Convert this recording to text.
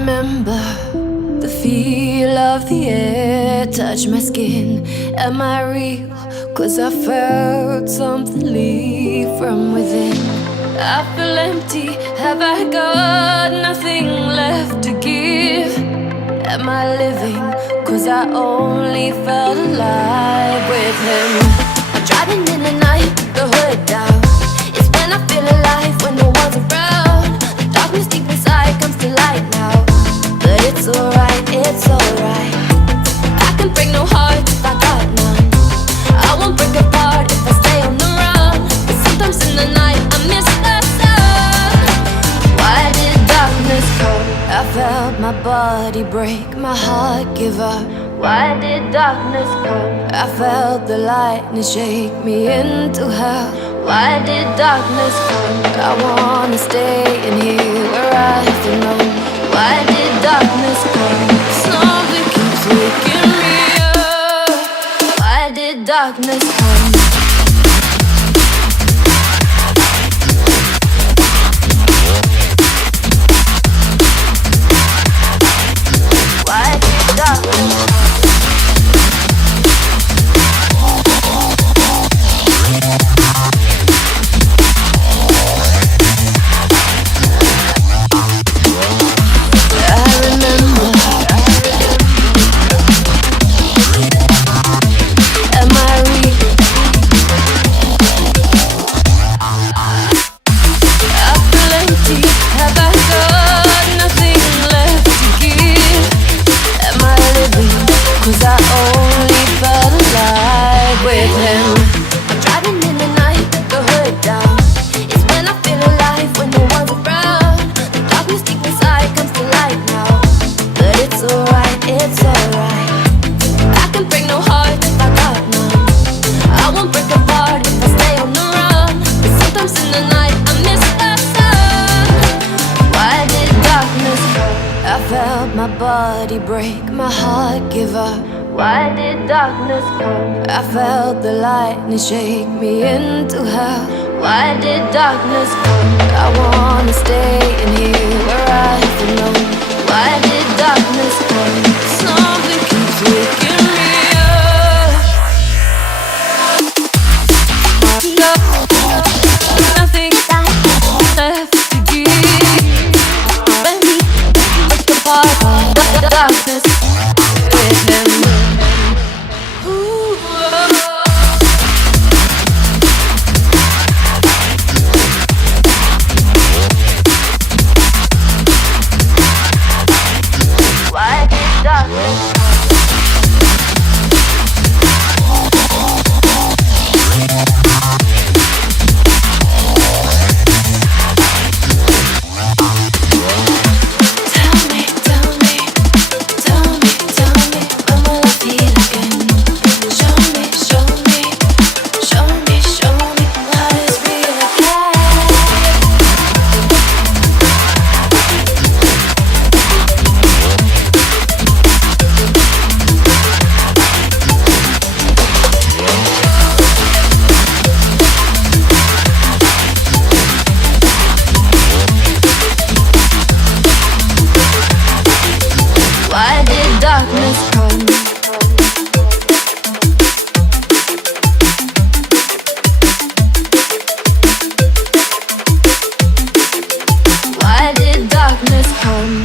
remember the feel of the air touch my skin. Am I real? 'Cause I felt something leave from within. I feel empty, have I got nothing left to give? Am I living? 'Cause I only felt alive with him. I'm driving in the night, the hood down. It's when I feel alive, when no one's around. The darkness deep inside comes to light now. But it's alright, it's alright. I can break no heart if I got none. I won't break apart if I stay on the run. But sometimes in the night I miss the sun. Why did darkness come? I felt my body break, my heart give up. Why did darkness come? I felt the lightning shake me into hell. Why did darkness come? I wanna stay in here where I belong. Why did darkness come? Something keeps waking me up. Why did darkness come? Why did darkness come? Break, my heart give up. Why did darkness come? I felt the lightning shake me into hell. Why did darkness come? I wanna stay in here where I belong. Why did darkness come? Something keeps waking me up. Nothing left to give. Break apart. Darkness with him. Why did darkness come? Why did darkness come?